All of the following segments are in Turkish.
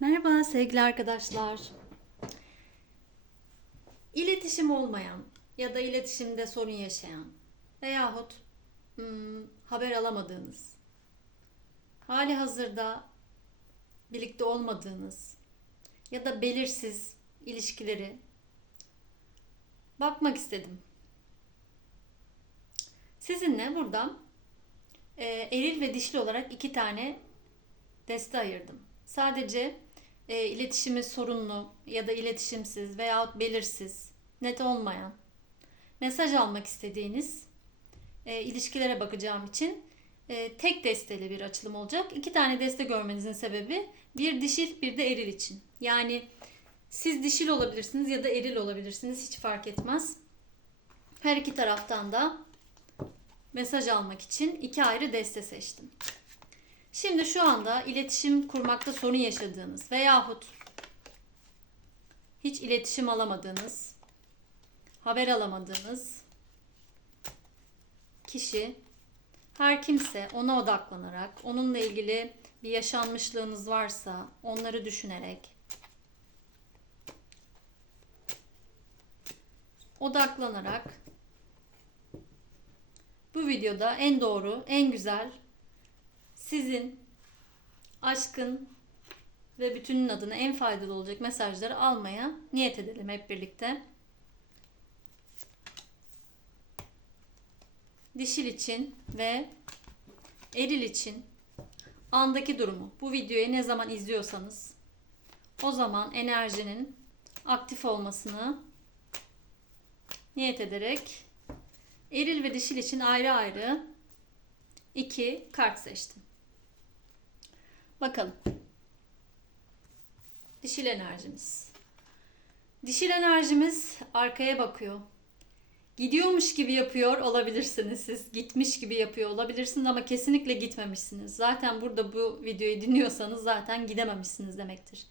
Merhaba sevgili arkadaşlar. İletişim olmayan ya da iletişimde sorun yaşayan veyahut hmm, haber alamadığınız, hali hazırda birlikte olmadığınız ya da belirsiz ilişkileri bakmak istedim. Sizinle burada e, eril ve dişli olarak iki tane deste ayırdım. Sadece e, iletişimi sorunlu ya da iletişimsiz veyahut belirsiz, net olmayan, mesaj almak istediğiniz e, ilişkilere bakacağım için e, tek desteli bir açılım olacak. İki tane deste görmenizin sebebi bir dişil bir de eril için. Yani siz dişil olabilirsiniz ya da eril olabilirsiniz hiç fark etmez. Her iki taraftan da mesaj almak için iki ayrı deste seçtim. Şimdi şu anda iletişim kurmakta sorun yaşadığınız veyahut hiç iletişim alamadığınız, haber alamadığınız kişi her kimse ona odaklanarak, onunla ilgili bir yaşanmışlığınız varsa onları düşünerek odaklanarak bu videoda en doğru, en güzel sizin aşkın ve bütünün adına en faydalı olacak mesajları almaya niyet edelim hep birlikte. Dişil için ve eril için andaki durumu bu videoyu ne zaman izliyorsanız o zaman enerjinin aktif olmasını niyet ederek eril ve dişil için ayrı ayrı iki kart seçtim. Bakalım. Dişil enerjimiz. Dişil enerjimiz arkaya bakıyor. Gidiyormuş gibi yapıyor olabilirsiniz siz. Gitmiş gibi yapıyor olabilirsiniz ama kesinlikle gitmemişsiniz. Zaten burada bu videoyu dinliyorsanız zaten gidememişsiniz demektir.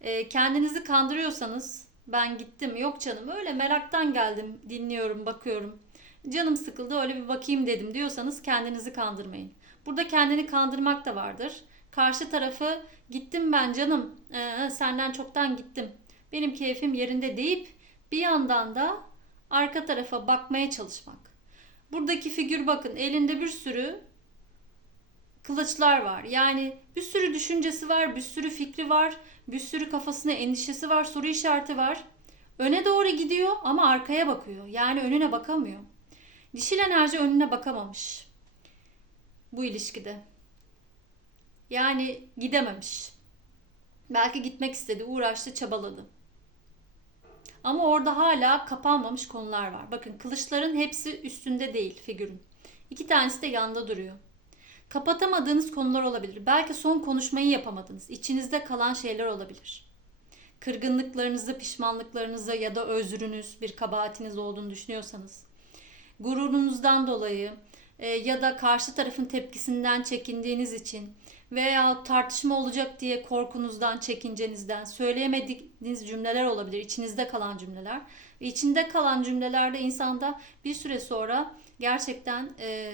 Ee, kendinizi kandırıyorsanız ben gittim yok canım öyle meraktan geldim dinliyorum bakıyorum. Canım sıkıldı öyle bir bakayım dedim diyorsanız kendinizi kandırmayın. Burada kendini kandırmak da vardır. Karşı tarafı gittim ben canım ee, senden çoktan gittim. Benim keyfim yerinde deyip bir yandan da arka tarafa bakmaya çalışmak. Buradaki figür bakın elinde bir sürü kılıçlar var. Yani bir sürü düşüncesi var, bir sürü fikri var, bir sürü kafasına endişesi var, soru işareti var. Öne doğru gidiyor ama arkaya bakıyor. Yani önüne bakamıyor. Dişil enerji önüne bakamamış. Bu ilişkide. Yani gidememiş. Belki gitmek istedi, uğraştı, çabaladı. Ama orada hala kapanmamış konular var. Bakın kılıçların hepsi üstünde değil figürün. İki tanesi de yanda duruyor. Kapatamadığınız konular olabilir. Belki son konuşmayı yapamadınız. İçinizde kalan şeyler olabilir. Kırgınlıklarınızı, pişmanlıklarınızı ya da özrünüz, bir kabahatiniz olduğunu düşünüyorsanız, gururunuzdan dolayı e, ya da karşı tarafın tepkisinden çekindiğiniz için veya tartışma olacak diye korkunuzdan, çekincenizden söyleyemediğiniz cümleler olabilir. içinizde kalan cümleler. Ve içinde kalan cümlelerde insanda bir süre sonra gerçekten e,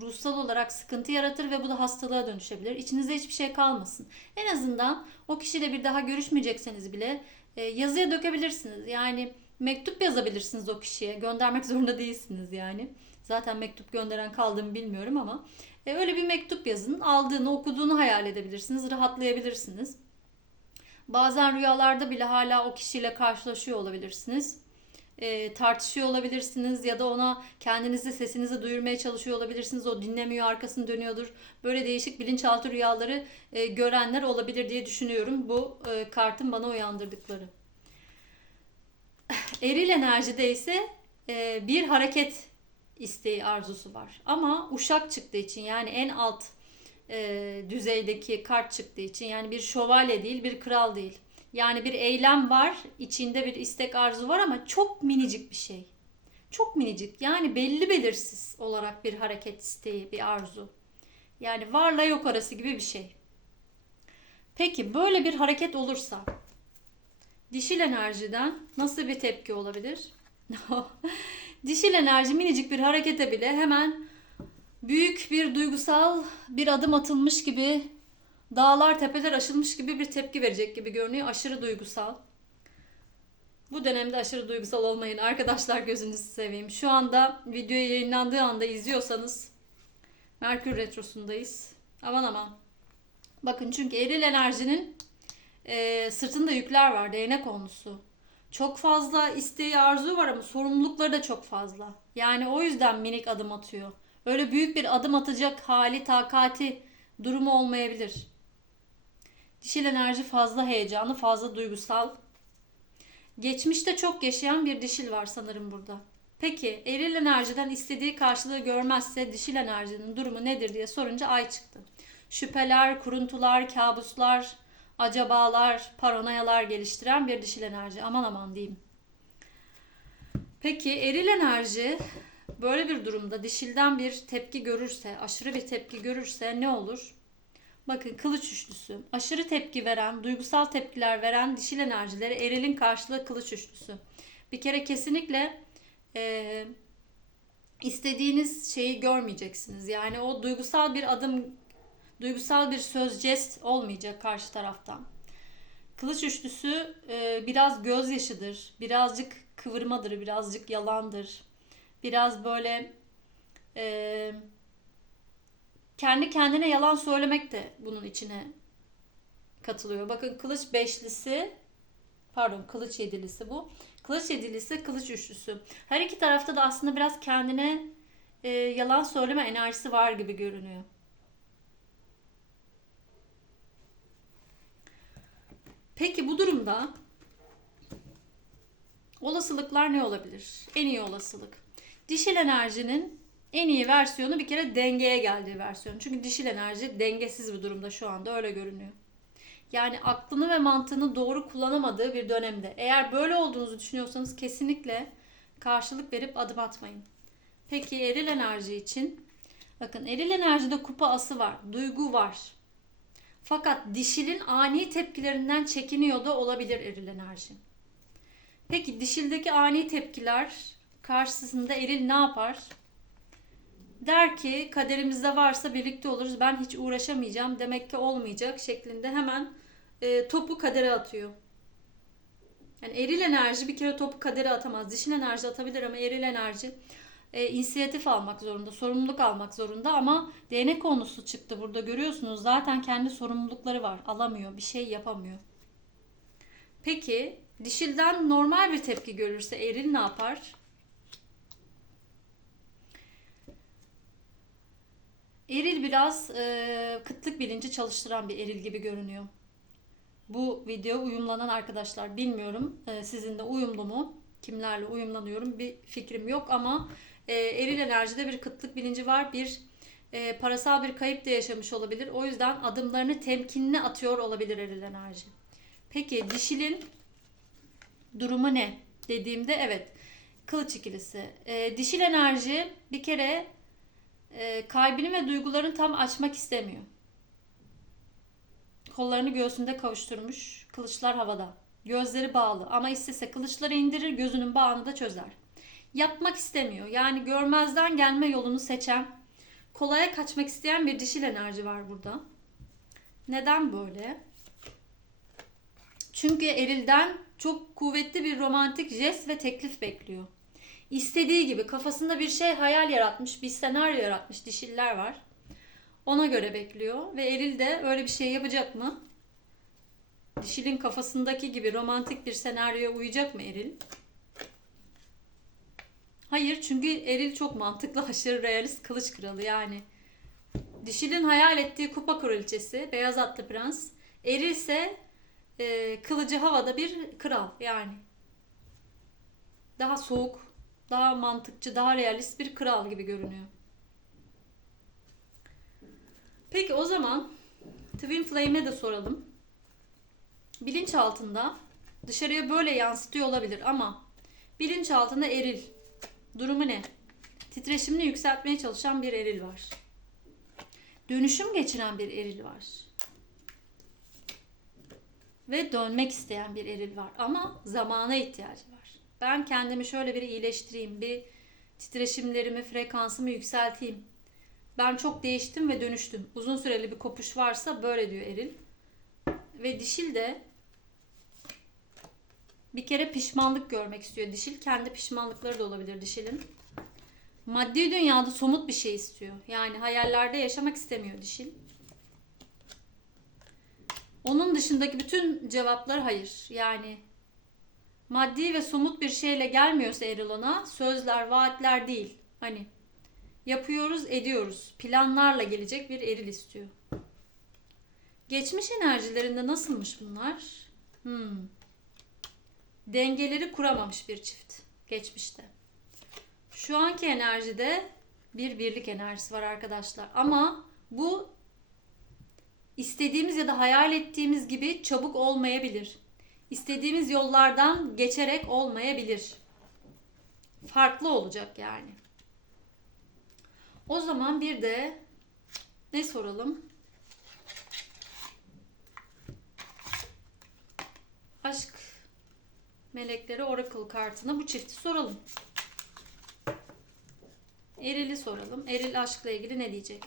ruhsal olarak sıkıntı yaratır ve bu da hastalığa dönüşebilir. İçinizde hiçbir şey kalmasın. En azından o kişiyle bir daha görüşmeyecekseniz bile e, yazıya dökebilirsiniz. Yani mektup yazabilirsiniz o kişiye. Göndermek zorunda değilsiniz yani. Zaten mektup gönderen kaldığımı bilmiyorum ama e, öyle bir mektup yazın. Aldığını, okuduğunu hayal edebilirsiniz. Rahatlayabilirsiniz. Bazen rüyalarda bile hala o kişiyle karşılaşıyor olabilirsiniz. E, tartışıyor olabilirsiniz ya da ona kendinizi sesinizi duyurmaya çalışıyor olabilirsiniz. O dinlemiyor, arkasını dönüyordur. Böyle değişik bilinçaltı rüyaları e, görenler olabilir diye düşünüyorum. Bu e, kartın bana uyandırdıkları. Eril enerjide ise e, bir hareket isteği arzusu var. Ama uşak çıktığı için yani en alt e, düzeydeki kart çıktığı için yani bir şövalye değil bir kral değil. Yani bir eylem var içinde bir istek arzu var ama çok minicik bir şey. Çok minicik yani belli belirsiz olarak bir hareket isteği bir arzu. Yani varla yok arası gibi bir şey. Peki böyle bir hareket olursa dişil enerjiden nasıl bir tepki olabilir? Dişil enerji minicik bir harekete bile hemen büyük bir duygusal bir adım atılmış gibi Dağlar tepeler aşılmış gibi bir tepki verecek gibi görünüyor. Aşırı duygusal. Bu dönemde aşırı duygusal olmayın arkadaşlar gözünüzü seveyim. Şu anda video yayınlandığı anda izliyorsanız Merkür Retrosu'ndayız. Aman aman. Bakın çünkü eril enerjinin e, sırtında yükler var. Değnek konusu. Çok fazla isteği arzu var ama sorumlulukları da çok fazla. Yani o yüzden minik adım atıyor. Öyle büyük bir adım atacak hali, takati, durumu olmayabilir. Dişil enerji fazla heyecanlı, fazla duygusal. Geçmişte çok yaşayan bir dişil var sanırım burada. Peki eril enerjiden istediği karşılığı görmezse dişil enerjinin durumu nedir diye sorunca ay çıktı. Şüpheler, kuruntular, kabuslar, acabalar, paranoyalar geliştiren bir dişil enerji. Aman aman diyeyim. Peki eril enerji böyle bir durumda dişilden bir tepki görürse, aşırı bir tepki görürse ne olur? Bakın kılıç üçlüsü. Aşırı tepki veren, duygusal tepkiler veren dişil enerjileri erilin karşılığı kılıç üçlüsü. Bir kere kesinlikle e, istediğiniz şeyi görmeyeceksiniz. Yani o duygusal bir adım, duygusal bir söz, jest olmayacak karşı taraftan. Kılıç üçlüsü e, biraz gözyaşıdır, birazcık kıvırmadır, birazcık yalandır. Biraz böyle e, kendi kendine yalan söylemek de bunun içine katılıyor. Bakın kılıç beşlisi, pardon kılıç yedilisi bu. Kılıç yedilisi, kılıç üçlüsü. Her iki tarafta da aslında biraz kendine e, yalan söyleme enerjisi var gibi görünüyor. Peki bu durumda olasılıklar ne olabilir? En iyi olasılık. Dişil enerjinin en iyi versiyonu bir kere dengeye geldiği versiyon. Çünkü dişil enerji dengesiz bir durumda şu anda öyle görünüyor. Yani aklını ve mantığını doğru kullanamadığı bir dönemde. Eğer böyle olduğunuzu düşünüyorsanız kesinlikle karşılık verip adım atmayın. Peki eril enerji için bakın eril enerjide kupa ası var, duygu var. Fakat dişilin ani tepkilerinden çekiniyor da olabilir eril enerji. Peki dişildeki ani tepkiler karşısında eril ne yapar? Der ki kaderimizde varsa birlikte oluruz. Ben hiç uğraşamayacağım. Demek ki olmayacak şeklinde hemen e, topu kadere atıyor. Yani eril enerji bir kere topu kadere atamaz. Dişil enerji atabilir ama eril enerji e, inisiyatif almak zorunda, sorumluluk almak zorunda ama değnek konusu çıktı burada görüyorsunuz. Zaten kendi sorumlulukları var. Alamıyor, bir şey yapamıyor. Peki dişilden normal bir tepki görürse eril ne yapar? Eril biraz e, kıtlık bilinci çalıştıran bir eril gibi görünüyor. Bu video uyumlanan arkadaşlar bilmiyorum e, sizinle uyumlu mu? Kimlerle uyumlanıyorum bir fikrim yok ama e, eril enerjide bir kıtlık bilinci var. Bir e, parasal bir kayıp da yaşamış olabilir. O yüzden adımlarını temkinli atıyor olabilir eril enerji. Peki dişilin durumu ne? Dediğimde evet kılıç ikilisi. E, dişil enerji bir kere e, kalbini ve duygularını tam açmak istemiyor. Kollarını göğsünde kavuşturmuş, kılıçlar havada. Gözleri bağlı ama istese kılıçları indirir, gözünün bağını da çözer. Yapmak istemiyor. Yani görmezden gelme yolunu seçen, kolaya kaçmak isteyen bir dişil enerji var burada. Neden böyle? Çünkü erilden çok kuvvetli bir romantik jest ve teklif bekliyor istediği gibi kafasında bir şey hayal yaratmış, bir senaryo yaratmış dişiller var. Ona göre bekliyor ve eril de öyle bir şey yapacak mı? Dişilin kafasındaki gibi romantik bir senaryoya uyacak mı eril? Hayır çünkü eril çok mantıklı, aşırı realist kılıç kralı yani. Dişilin hayal ettiği kupa kraliçesi, beyaz atlı prens. Eril ise e, kılıcı havada bir kral yani. Daha soğuk, daha mantıkçı, daha realist bir kral gibi görünüyor. Peki o zaman Twin Flame'e de soralım. Bilinç altında dışarıya böyle yansıtıyor olabilir ama bilinç altında eril. Durumu ne? Titreşimini yükseltmeye çalışan bir eril var. Dönüşüm geçiren bir eril var. Ve dönmek isteyen bir eril var ama zamana ihtiyacı var. Ben kendimi şöyle bir iyileştireyim, bir titreşimlerimi, frekansımı yükselteyim. Ben çok değiştim ve dönüştüm. Uzun süreli bir kopuş varsa böyle diyor eril. Ve dişil de bir kere pişmanlık görmek istiyor dişil. Kendi pişmanlıkları da olabilir dişilin. Maddi dünyada somut bir şey istiyor. Yani hayallerde yaşamak istemiyor dişil. Onun dışındaki bütün cevaplar hayır. Yani maddi ve somut bir şeyle gelmiyorsa Eril ona sözler, vaatler değil. Hani yapıyoruz, ediyoruz. Planlarla gelecek bir eril istiyor. Geçmiş enerjilerinde nasılmış bunlar? Hmm. Dengeleri kuramamış bir çift geçmişte. Şu anki enerjide bir birlik enerjisi var arkadaşlar. Ama bu istediğimiz ya da hayal ettiğimiz gibi çabuk olmayabilir. İstediğimiz yollardan geçerek olmayabilir. Farklı olacak yani. O zaman bir de ne soralım? Aşk melekleri oracle kartına bu çifti soralım. Eril'i soralım. Eril aşkla ilgili ne diyecek?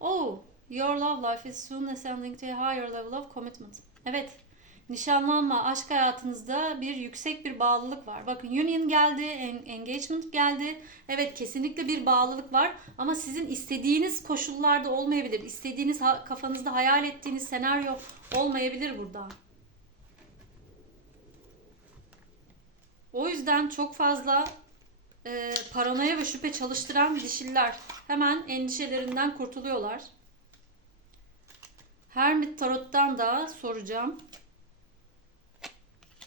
Oh, your love life is soon ascending to a higher level of commitment. Evet, nişanlanma, aşk hayatınızda bir yüksek bir bağlılık var. Bakın union geldi, en- engagement geldi. Evet kesinlikle bir bağlılık var ama sizin istediğiniz koşullarda olmayabilir. İstediğiniz kafanızda hayal ettiğiniz senaryo olmayabilir burada. O yüzden çok fazla e, paranoya ve şüphe çalıştıran dişiller hemen endişelerinden kurtuluyorlar. Hermit Tarot'tan da soracağım.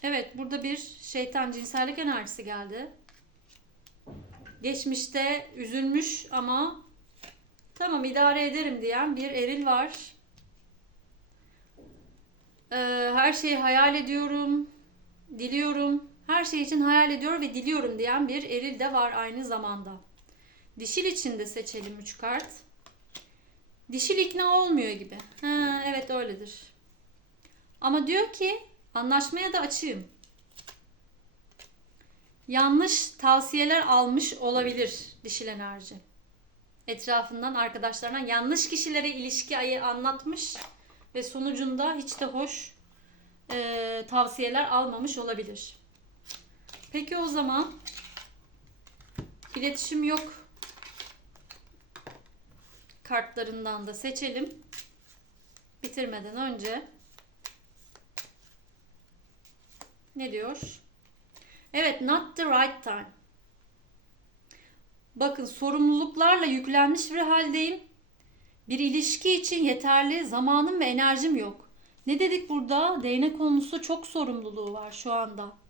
Evet burada bir şeytan cinsellik enerjisi geldi. Geçmişte üzülmüş ama tamam idare ederim diyen bir eril var. Ee, her şeyi hayal ediyorum, diliyorum. Her şey için hayal ediyor ve diliyorum diyen bir eril de var aynı zamanda. Dişil için de seçelim 3 kart. Dişil ikna olmuyor gibi. Ha, evet öyledir. Ama diyor ki anlaşmaya da açığım. Yanlış tavsiyeler almış olabilir dişil enerji. Etrafından arkadaşlarına yanlış kişilere ilişki anlatmış ve sonucunda hiç de hoş e, tavsiyeler almamış olabilir. Peki o zaman iletişim yok kartlarından da seçelim. Bitirmeden önce ne diyor? Evet, not the right time. Bakın sorumluluklarla yüklenmiş bir haldeyim. Bir ilişki için yeterli zamanım ve enerjim yok. Ne dedik burada? Değnek konusu çok sorumluluğu var şu anda.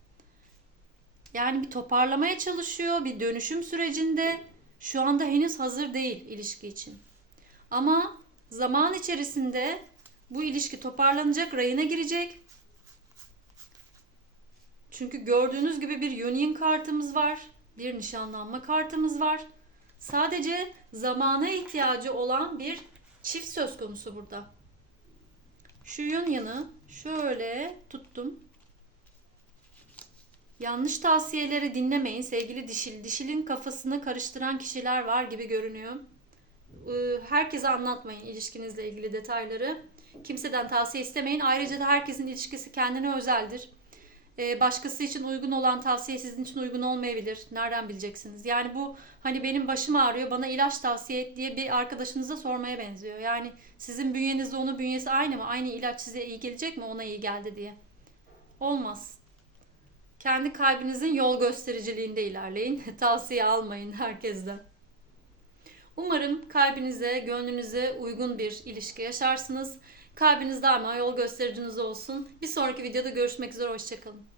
Yani bir toparlamaya çalışıyor, bir dönüşüm sürecinde. Şu anda henüz hazır değil ilişki için. Ama zaman içerisinde bu ilişki toparlanacak, rayına girecek. Çünkü gördüğünüz gibi bir union kartımız var, bir nişanlanma kartımız var. Sadece zamana ihtiyacı olan bir çift söz konusu burada. Şu union'ı şöyle tuttum. Yanlış tavsiyeleri dinlemeyin sevgili dişil. Dişilin kafasını karıştıran kişiler var gibi görünüyor. Ee, Herkese anlatmayın ilişkinizle ilgili detayları. Kimseden tavsiye istemeyin. Ayrıca da herkesin ilişkisi kendine özeldir. Ee, Başkası için uygun olan tavsiye sizin için uygun olmayabilir. Nereden bileceksiniz? Yani bu hani benim başım ağrıyor bana ilaç tavsiye et diye bir arkadaşınıza sormaya benziyor. Yani sizin bünyenizde onun bünyesi aynı mı? Aynı ilaç size iyi gelecek mi ona iyi geldi diye? Olmaz. Kendi kalbinizin yol göstericiliğinde ilerleyin. Tavsiye almayın herkesten. Umarım kalbinize, gönlünüze uygun bir ilişki yaşarsınız. Kalbiniz daima yol göstericiniz olsun. Bir sonraki videoda görüşmek üzere. Hoşçakalın.